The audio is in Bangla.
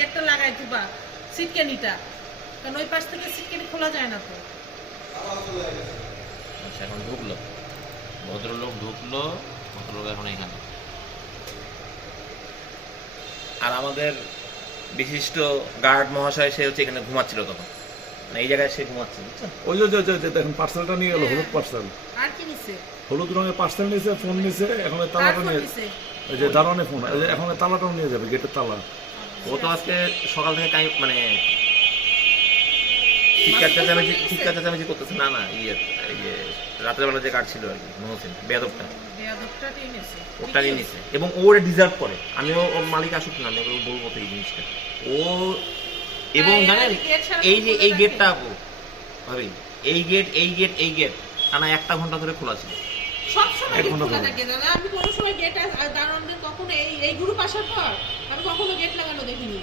গেটটা লাগাই দিবা সিটকেনিটা, কারণ ওই পাশ থেকে সিটকেনি খোলা যায় না তো। আচ্ছা এখন ঢুকলো, ভদ্রলোক ঢুকলো, ভদ্রলোক এখন এখানে। আর আমাদের বিশিষ্ট গার্ড মহাশয় সে হচ্ছে এখানে ঘুমাচ্ছিল তখন, মানে এই জায়গায় সে ঘুমাচ্ছে, বুঝছেন? ওই যে দেখেন পার্সেলটা নিয়ে গেল, হলুদ পার্সেল, আর কি নিছে? হলুদ রঙের পার্সেল নিছে, ফোন নিছে, এখন ওই কার তালাটা ফোন নিয়ে, নিছে? ওই যে দারোয়ানের ফোন, এই যে এখন ওই তালাটাও নিয়ে যাবে, গেটের তালা। ও তো আজকে সকাল থেকে মানে চিৎকার চেঁচামেচি করতেছে। না না এই যে রাতের বেলা যে গার্ড ছিল আর কি, মহসিন বেয়াদবটা, বেয়াদবটা নিছে। ওটা নিয়ে নিছে এবং ওরে ডিজার্ভ করে। আমিও ওর মালিক আসুক না, আমি ওকে বলবো তো এই জিনিসটা। ও এবং জানেন এই যে এই গেটটা আপু ভাবি, এই গেট টানা 1 ঘন্টা ধরে খোলা ছিল। সবসময় এক গেট ঘন্টা খোলা ধরে। থাকে দাদা, আমি কোনো সময় গেট দারোয়ানদের কখনো এই গ্রুপ আসার পর আমি কখনো গেট লাগানো দেখিনি।